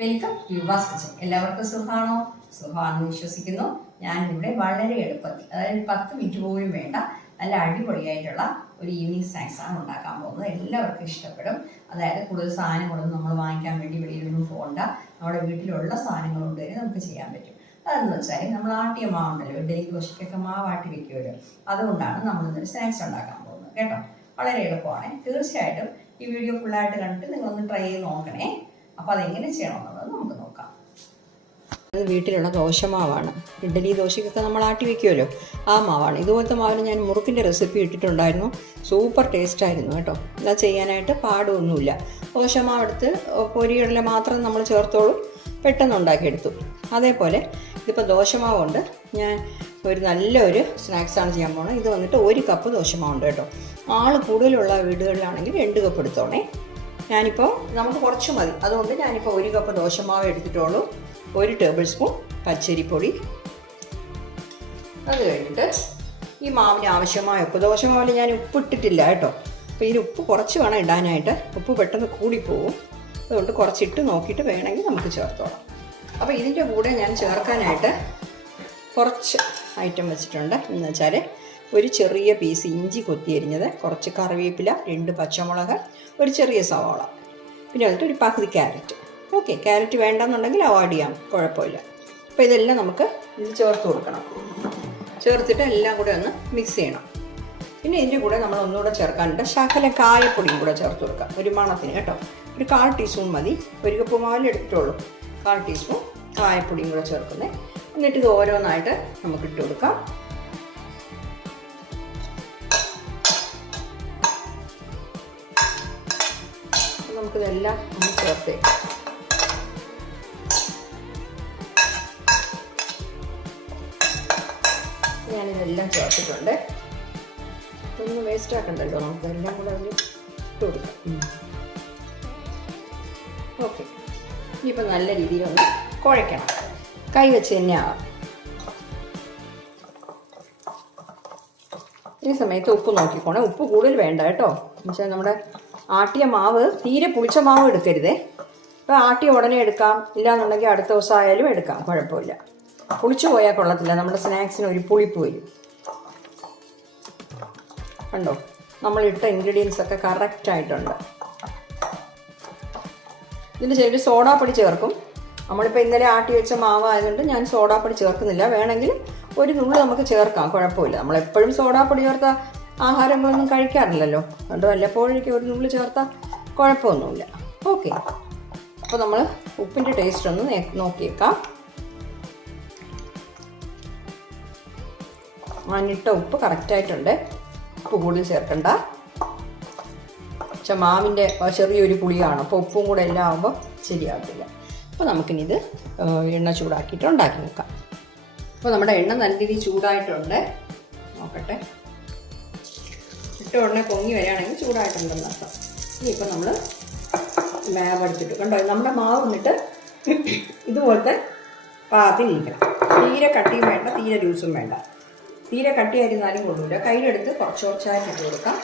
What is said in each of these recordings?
Welcome യുവാസ് kitchen എല്ലാവർക്കും സുഖമാണോ? സുഖമാണെന്ന് വിശ്വസിക്കുന്നു. ഞാൻ ഇവിടെ വളരെ എളുപ്പത്തിൽ അതായത് പത്ത് മിനിറ്റ് പോലും വേണ്ട നല്ല അടിപൊളിയായിട്ടുള്ള ഒരു ഈവനിങ് സ്നാക്സ് ആണ് ഉണ്ടാക്കാൻ പോകുന്നത്. എല്ലാവർക്കും ഇഷ്ടപ്പെടും. അതായത് കൂടുതൽ സാധനങ്ങളൊന്നും നമ്മൾ വാങ്ങിക്കാൻ വേണ്ടി വെളിയിലൊന്നും പോകണ്ട നമ്മുടെ വീട്ടിലുള്ള സാധനങ്ങൾ കൊണ്ട് തന്നെ നമുക്ക് ചെയ്യാൻ പറ്റും. അതെന്ന് വെച്ചാൽ നമ്മൾ ആട്ടിയ മാവുണ്ടല്ലോ ഡെയിലി ദോശയ്ക്കൊക്കെ മാവാട്ടി വെക്കുമല്ലോ. അതുകൊണ്ടാണ് നമ്മൾ ഇന്നൊരു സ്നാക്സ് ഉണ്ടാക്കാൻ പോകുന്നത്. കേട്ടോ? വളരെ എളുപ്പമാണ്. തീർച്ചയായിട്ടും ഈ വീഡിയോ ഫുള്ളായിട്ട് കണ്ടിട്ട് നിങ്ങളൊന്ന് ട്രൈ ചെയ്ത് നോക്കണേ. അപ്പോൾ അതെങ്ങനെ ചെയ്യണമെന്നുള്ളത് നമുക്ക് നോക്കാം. അത് വീട്ടിലുള്ള ദോശമാവാണ്. ഇഡ്ഡലി ദോശയ്ക്കൊക്കെ നമ്മൾ ആട്ടി വെക്കുമല്ലോ ആ മാവാണ്. ഇതുപോലത്തെ മാവിന് ഞാൻ മുറുക്കിന്റെ റെസിപ്പി ഇട്ടിട്ടുണ്ടായിരുന്നു. സൂപ്പർ ടേസ്റ്റ് ആയിരുന്നു കേട്ടോ. ഇതാ ചെയ്യാനായിട്ട് പാടൊന്നുമില്ല. ദോശമാവ് എടുത്ത് പൊരികടല മാത്രം നമ്മൾ ചേർത്തോളൂ. പെട്ടെന്ന് ഉണ്ടാക്കിയെടുത്തു. അതേപോലെ ഇതിപ്പോൾ ദോശമാവ് കൊണ്ട് ഞാൻ ഒരു നല്ലൊരു സ്നാക്സാണ് ചെയ്യാൻ പോകുന്നത് ഇത് വന്നിട്ട് ഒരു കപ്പ് ദോശമാവുണ്ട് കേട്ടോ. ആൾ കൂടുതലുള്ള വീടുകളിലാണെങ്കിൽ രണ്ട് കപ്പ് എടുത്തോണേ. ഞാനിപ്പോൾ നമുക്ക് കുറച്ച് മതി. അതുകൊണ്ട് ഞാനിപ്പോൾ ഒരു കപ്പ് ദോശമാവ് എടുത്തിട്ടുള്ളൂ. ഒരു ടേബിൾ സ്പൂൺ പച്ചരിപ്പൊടി. അത് കഴിഞ്ഞിട്ട് ഈ മാവിന് ആവശ്യമായ ഉപ്പ്. ദോശമാവിൽ ഞാൻ ഉപ്പ് ഇട്ടിട്ടില്ല കേട്ടോ. അപ്പോൾ ഇതിന് ഉപ്പ് കുറച്ച് വേണം ഇടാനായിട്ട്. ഉപ്പ് പെട്ടെന്ന് കൂടിപ്പോവും. അതുകൊണ്ട് കുറച്ചിട്ട് നോക്കിയിട്ട് വേണമെങ്കിൽ നമുക്ക് ചേർത്തോളാം. അപ്പോൾ ഇതിന്റെ കൂടെ ഞാൻ ചേർക്കാനായിട്ട് കുറച്ച് ഐറ്റം വെച്ചിട്ടുണ്ട്. എന്ന് വെച്ചാൽ ഒരു ചെറിയ പീസ് ഇഞ്ചി കൊത്തിയരിഞ്ഞത് കുറച്ച് കറിവേപ്പില രണ്ട് പച്ചമുളക് ഒരു ചെറിയ സവാള. പിന്നെ വന്നിട്ട് ഒരു പകുതി ക്യാരറ്റ്. ഓക്കെ ക്യാരറ്റ് വേണ്ടെന്നുണ്ടെങ്കിൽ അവോയ്ഡ് ചെയ്യാം കുഴപ്പമില്ല. അപ്പോൾ ഇതെല്ലാം നമുക്ക് ഇത് ചേർത്ത് കൊടുക്കണം. ചേർത്തിട്ട് എല്ലാം കൂടെ ഒന്ന് മിക്സ് ചെയ്യണം. പിന്നെ ഇതിന്റെ കൂടെ നമ്മൾ ഒന്നുകൂടെ ചേർക്കാനുണ്ട് ശകല കായപ്പൊടിയും കൂടെ ചേർത്ത് കൊടുക്കാം. ഒരു മണത്തിന് കേട്ടോ. ഒരു കാൽ ടീസ്പൂൺ മതി. ഒരു കപ്പ് മാവിൽ എടുത്തിട്ടുള്ളൂ. കാൽ ടീസ്പൂൺ കായപ്പൊടിയും കൂടെ ചേർക്കുന്നത് എന്നിട്ട് ഇത് ഓരോന്നായിട്ട് നമുക്ക് ഇട്ട് കൊടുക്കാം. നമുക്കിതെല്ലാം ഒന്ന് ചേർത്തേക്കാം ഞാനിതെല്ലാം ചേർത്തിട്ടുണ്ട് ഒന്നും വേസ്റ്റ് ആക്കണ്ടല്ലോ നമുക്ക് എല്ലാം കൂടെ അതിൽ ഇട്ട് കൊടുക്കാം. ഓക്കെ ഇനിയിപ്പോൾ നല്ല രീതിയിൽ ഒന്ന് കുഴയ്ക്കണം. കൈ വെച്ച് തന്നെ ആവാം. ഈ സമയത്ത് ഉപ്പ് നോക്കിക്കോണേ. ഉപ്പ് കൂടുതൽ വേണ്ട കേട്ടോ. എന്നുവെച്ചാൽ നമ്മുടെ ആട്ടിയ മാവ് തീരെ പുളിച്ച മാവ് എടുക്കരുതേ. ഇപ്പോൾ ആട്ടിയ ഉടനെ എടുക്കാം. ഇല്ലാന്നുണ്ടെങ്കിൽ അടുത്ത ദിവസം ആയാലും എടുക്കാം. കുഴപ്പമില്ല. പുളിച്ചു പോയാൽ കൊള്ളത്തില്ല. നമ്മുടെ സ്നാക്സിന് ഒരു പുളിപ്പ് വരും. കണ്ടോ? ഇട്ട ഇൻഗ്രീഡിയൻസ് ഒക്കെ കറക്റ്റ് ആയിട്ടുണ്ട്. ഇതിന്റെ ശരി സോഡാപ്പൊടി ചേർക്കും. നമ്മളിപ്പോൾ ഇന്നലെ ആട്ടി വെച്ച മാവായതുകൊണ്ട് ഞാൻ സോഡാപ്പൊടി ചേർക്കുന്നില്ല. വേണമെങ്കിൽ ഒരു നുള്ളു നമുക്ക് ചേർക്കാം. കുഴപ്പമില്ല. നമ്മളെപ്പോഴും സോഡാപ്പൊടി ചേർത്ത ആഹാരങ്ങളൊന്നും കഴിക്കാറില്ലല്ലോ. അതുകൊണ്ട് വല്ലപ്പോഴേക്കും ഒരു നുള്ളി ചേർത്താൽ കുഴപ്പമൊന്നുമില്ല. ഓക്കെ അപ്പോൾ നമ്മൾ ഉപ്പിന്റെ ടേസ്റ്റ് ഒന്ന് നോക്കിയേക്കാം. മഞ്ഞിട്ട ഉപ്പ് കറക്റ്റായിട്ടുണ്ട് ഉപ്പ് കൂടുതൽ ചേർക്കണ്ട. പക്ഷെ മാവിന്റെ ചെറിയൊരു പുളിയാണ്. അപ്പോൾ ഉപ്പും കൂടെ എല്ലാം ആകുമ്പോൾ ശരിയാകത്തില്ല അപ്പോൾ നമുക്കിനിത് എണ്ണ ചൂടാക്കിയിട്ട് ഉണ്ടാക്കി നോക്കാം. അപ്പോൾ നമ്മുടെ എണ്ണ നല്ല രീതിയിൽ ചൂടായിട്ടുണ്ട്. നോക്കട്ടെ. ഇട്ട ഉടനെ പൊങ്ങി വരികയാണെങ്കിൽ ചൂടായിട്ടുണ്ടെന്ന് അർത്ഥം. ഇനിയിപ്പോൾ നമ്മൾ മാവ് എടുത്തിട്ട് കണ്ടോ? നമ്മുടെ മാവ് എന്നിട്ട് ഇതുപോലത്തെ പാകത്തിലിരിക്കണം തീരെ കട്ടിയും വേണ്ട തീരെ ജ്യൂസും വേണ്ട. തീരെ കട്ടിയായിരുന്നാലും കൊണ്ടുവരിക കയ്യിലെടുത്ത് കുറച്ച് കുറച്ചായിട്ട് ഇട്ട് കൊടുക്കാം.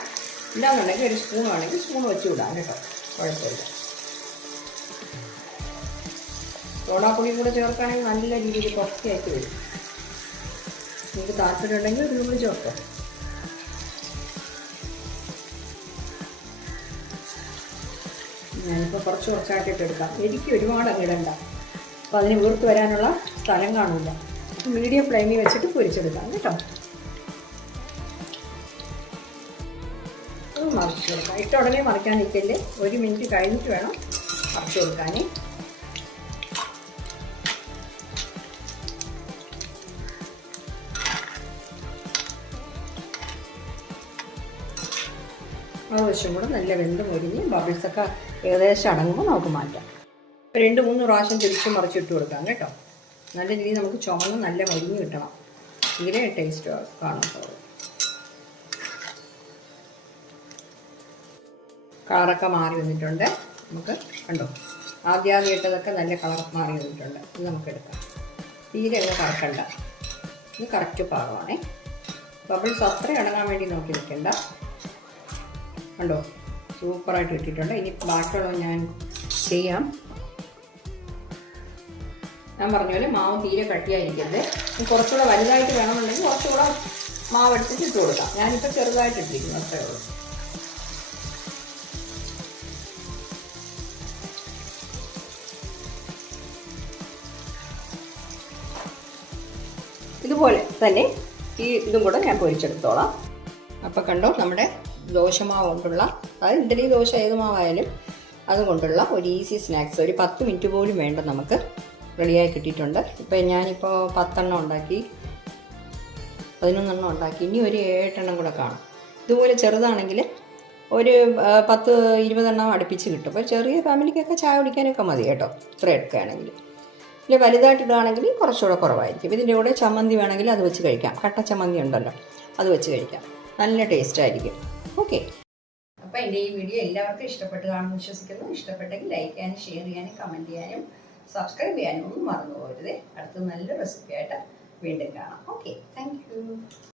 ഇല്ലാന്നുണ്ടെങ്കിൽ ഒരു സ്പൂൺ ആണെങ്കിൽ സ്പൂൺ വെച്ച് വിടാം കേട്ടോ. കുഴപ്പമില്ല. സോഡാപ്പൊടിയും കൂടെ ചേർക്കുകയാണെങ്കിൽ നല്ല രീതിയിൽ കുറച്ചായിട്ട് വരും. നിങ്ങൾക്ക് താല്പര്യം ഉണ്ടെങ്കിൽ ഒരു നമ്മൾ ചേർക്കാം. ഞാനിപ്പോൾ കുറച്ച് കുറച്ചായിട്ടിട്ട് എടുക്കാം. എനിക്ക് ഒരുപാട് അങ്ങിടണ്ട അപ്പോൾ അതിന് വീർത്ത് വരാനുള്ള സ്ഥലം കാണില്ല മീഡിയം ഫ്ലെയിമിൽ വെച്ചിട്ട് പൊരിച്ചെടുക്കാം കേട്ടോ. മറിച്ചു കൊടുക്കാം. ഇട്ട ഉടനെ മറിക്കാൻ നിൽക്കല്ലേ? ഒരു മിനിറ്റ് കഴിഞ്ഞിട്ട് വേണം മറിച്ച് കൊടുക്കാൻ ആ വശം കൂടെ നല്ല വെന്ത് മുരിഞ്ഞ് ബബിൾസൊക്കെ ഏകദേശം അടങ്ങുമ്പോൾ നമുക്ക് മാറ്റാം. രണ്ട് മൂന്ന് പ്രാവശ്യം തിരിച്ച് മറിച്ചിട്ട് കൊടുക്കാം കേട്ടോ. നല്ല രീതിയിൽ നമുക്ക് ചുമന്ന് നല്ല മരിഞ്ഞ് കിട്ടണം. തീരെ ടേസ്റ്റ് കാണാൻ പോകും കളറൊക്കെ മാറി വന്നിട്ടുണ്ട്. നമുക്ക് കണ്ടോ? ആദ്യാദ്യം ഇട്ടതൊക്കെ നല്ല കളർ മാറി വന്നിട്ടുണ്ട്. ഇത് നമുക്ക് എടുക്കാം. തീരെ ഒന്ന് കറക്കണ്ട. ഇത് കറക്റ്റ് പാകമാണേ. ബബിൾസ് അത്ര അടങ്ങാൻ വേണ്ടി നോക്കി നിൽക്കണ്ട. കണ്ടോ? സൂപ്പറായിട്ട് കിട്ടിയിട്ടുണ്ട്. ഇനി ബാക്കിയുള്ളത് ഞാൻ ചെയ്യാം. ഞാൻ പറഞ്ഞ പോലെ മാവ് തീരെ കട്ടിയായിരിക്കരുത്. കുറച്ചുകൂടെ വലുതായിട്ട് വേണമെന്നുണ്ടെങ്കിൽ കുറച്ചുകൂടെ മാവ് എടുത്തിട്ട് ഇട്ട് കൊടുക്കാം. ഞാനിപ്പോൾ ചെറുതായിട്ട് ഇട്ടിരിക്കുന്നു അത്രേ ഉള്ളൂ. ഇതുപോലെ തന്നെ ഈ ഇതും കൂടെ ഞാൻ പൊരിച്ചെടുത്തോളാം. അപ്പം കണ്ടോ നമ്മുടെ ദോശമാവ് അതായത് ഇഡ്ഡലി ദോശ ഏത് മാവായാലും അതുകൊണ്ടുള്ള ഒരു ഈസി സ്നാക്സ് ഒരു പത്ത് മിനിറ്റ് പോലും വേണ്ട നമുക്ക് റെഡിയായി കിട്ടിയിട്ടുണ്ട്. ഇപ്പോൾ ഞാനിപ്പോൾ പത്തെണ്ണം ഉണ്ടാക്കി പതിനൊന്നെണ്ണം ഉണ്ടാക്കി. ഇനി ഒരു ഏഴെട്ടെണ്ണം കൂടെ കാണും. ഇതുപോലെ ചെറുതാണെങ്കിൽ ഒരു പത്ത് ഇരുപതെണ്ണം അടുപ്പിച്ച് കിട്ടും. അപ്പോൾ ചെറിയ ഫാമിലിക്കൊക്കെ ചായ കുടിക്കാനൊക്കെ മതി കേട്ടോ. ഇത്ര എടുക്കുകയാണെങ്കിൽ. ഇല്ല വലുതായിട്ടിടുകയാണെങ്കിൽ കുറച്ചുകൂടെ കുറവായിരിക്കും. ഇതിന്റെ കൂടെ ചമ്മന്തി വേണമെങ്കിൽ അത് വെച്ച് കഴിക്കാം. കട്ട ചമ്മന്തി ഉണ്ടല്ലോ അത് വെച്ച് കഴിക്കാം. നല്ല ടേസ്റ്റ് ആയിരിക്കും. ഓക്കെ അപ്പോൾ എന്റെ ഈ വീഡിയോ എല്ലാവർക്കും ഇഷ്ടപ്പെട്ട് കാണുമെന്ന് വിശ്വസിക്കുന്നു. ഇഷ്ടപ്പെട്ടെങ്കിൽ ലൈക്ക് ചെയ്യാനും ഷെയർ ചെയ്യാനും കമന്റ് ചെയ്യാനും സബ്സ്ക്രൈബ് ചെയ്യാനും ഒന്നും മറന്നു പോകരുത്. അടുത്ത നല്ല റെസിപ്പി ആയിട്ട് വീണ്ടും കാണാം. Okay thank